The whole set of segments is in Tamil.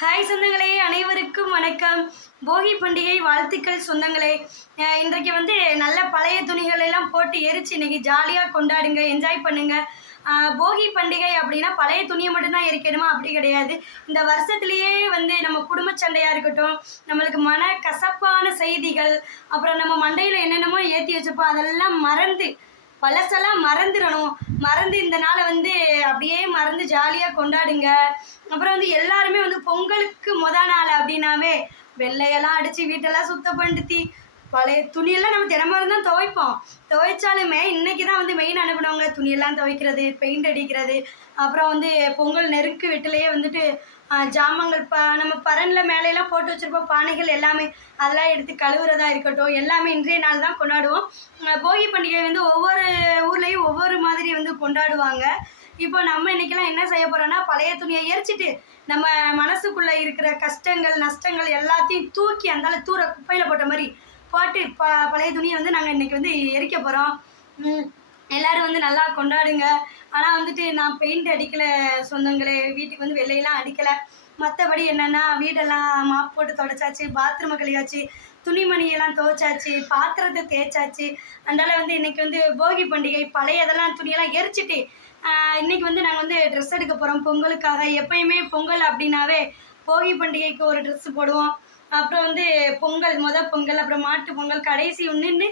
ஹாய் சொந்தங்களே அனைவருக்கும் வணக்கம். போகி பண்டிகை வாழ்த்துக்கள் சொந்தங்களே. இன்றைக்கு வந்து நல்ல பழைய துணிகள் எல்லாம் போட்டு எரிச்சு இன்னைக்கு ஜாலியாக கொண்டாடுங்க என்ஜாய் பண்ணுங்க. போகி பண்டிகை அப்படின்னா பழைய துணியை மட்டும்தான் எரிக்கணுமா? அப்படி கிடையாது. இந்த வருஷத்துலேயே வந்து நம்ம குடும்ப சண்டையாக இருக்கட்டும் நம்மளுக்கு மன கசப்பான செய்திகள் அப்புறம் நம்ம மண்டையில் என்னென்னமோ ஏற்றி வச்சுப்போம் அதெல்லாம் மறந்து பழசெல்லாம் மறந்துடணும். மறந்து இந்த நாளை வந்து அப்படியே மறந்து ஜாலியாக கொண்டாடுங்க. அப்புறம் வந்து எல்லாருமே வந்து பொங்கலுக்கு முத நாள் அப்படின்னாவே வெள்ளையெல்லாம் அடித்து வீட்டெல்லாம் சுத்தப்படுத்தி பழைய துணியெல்லாம் நம்ம தினமும் தான் துவைப்போம். துவைச்சாலுமே இன்னைக்கு தான் வந்து மெயின் அனுப்பினவங்க துணியெல்லாம் துவைக்கிறது பெயிண்ட் அடிக்கிறது அப்புறம் வந்து பொங்கல் நெருக்கு வீட்டிலேயே வந்துட்டு ஜாமங்கள் ப நம்ம பரனில் மேலையெல்லாம் போட்டு வச்சுருப்போம். பானைகள் எல்லாமே அதெல்லாம் எடுத்து கழுவுறதா இருக்கட்டும் எல்லாமே இன்றைய நாள் தான் கொண்டாடுவோம். போகி பண்டிகை வந்து ஒவ்வொரு ஊர்லேயும் ஒவ்வொரு மாதிரி வந்து கொண்டாடுவாங்க. இப்போ நம்ம இன்றைக்கெல்லாம் என்ன செய்ய போகிறோன்னா பழைய துணியை எரிச்சிட்டு நம்ம மனசுக்குள்ளே இருக்கிற கஷ்டங்கள் நஷ்டங்கள் எல்லாத்தையும் தூக்கி அந்தால தூர குப்பையில் போட்ட மாதிரி போட்டு ப பழைய துணியை வந்து நாங்கள் இன்னைக்கு வந்து எரிக்க போகிறோம் எல்லாரும் வந்து நல்லா கொண்டாடுங்க. ஆனால் வந்துட்டு நான் பெயிண்ட் அடிக்கலை சொந்தங்களே. வீட்டுக்கு வந்து வெள்ளையெல்லாம் அடிக்கலை. மற்றபடி என்னென்னா வீடெல்லாம் மாப் போட்டு தொடச்சாச்சு பாத்ரூமை கழுவியாச்சு துணிமணியெல்லாம் துவைச்சாச்சு பாத்திரத்தை தேய்ச்சாச்சு. அதனால வந்து இன்றைக்கி வந்து போகி பண்டிகை பழையதெல்லாம் துணியெல்லாம் எரிச்சிட்டு இன்றைக்கி வந்து நாங்கள் வந்து ட்ரெஸ் எடுக்க போகிறோம் பொங்கலுக்காக. எப்பயுமே பொங்கல் அப்படின்னாவே போகி பண்டிகைக்கு ஒரு ட்ரெஸ்ஸு போடுவோம். அப்புறம் வந்து பொங்கல் முத பொங்கல் அப்புறம் மாட்டு பொங்கல் கடைசி ஒன்றுன்னு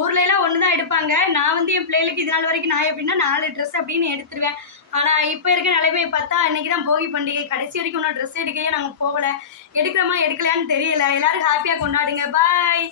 ஊர்ல எல்லாம் ஒன்று தான் எடுப்பாங்க. நான் வந்து என் பிள்ளைகளுக்கு இது நாள் வரைக்கும் நான் எப்படின்னா நாலு ட்ரெஸ் அப்படின்னு எடுத்துருவேன். ஆனால் இப்போ இருக்க நிலைமையை பார்த்தா இன்னைக்கு தான் போகி பண்டிகை. கடைசி வரைக்கும் இன்னும் ட்ரெஸ் எடுக்கையே நாங்கள் போகலை. எடுக்கிறோமா எடுக்கலையான்னு தெரியல. எல்லாரும் ஹாப்பியாக கொண்டாடுங்க. பாய்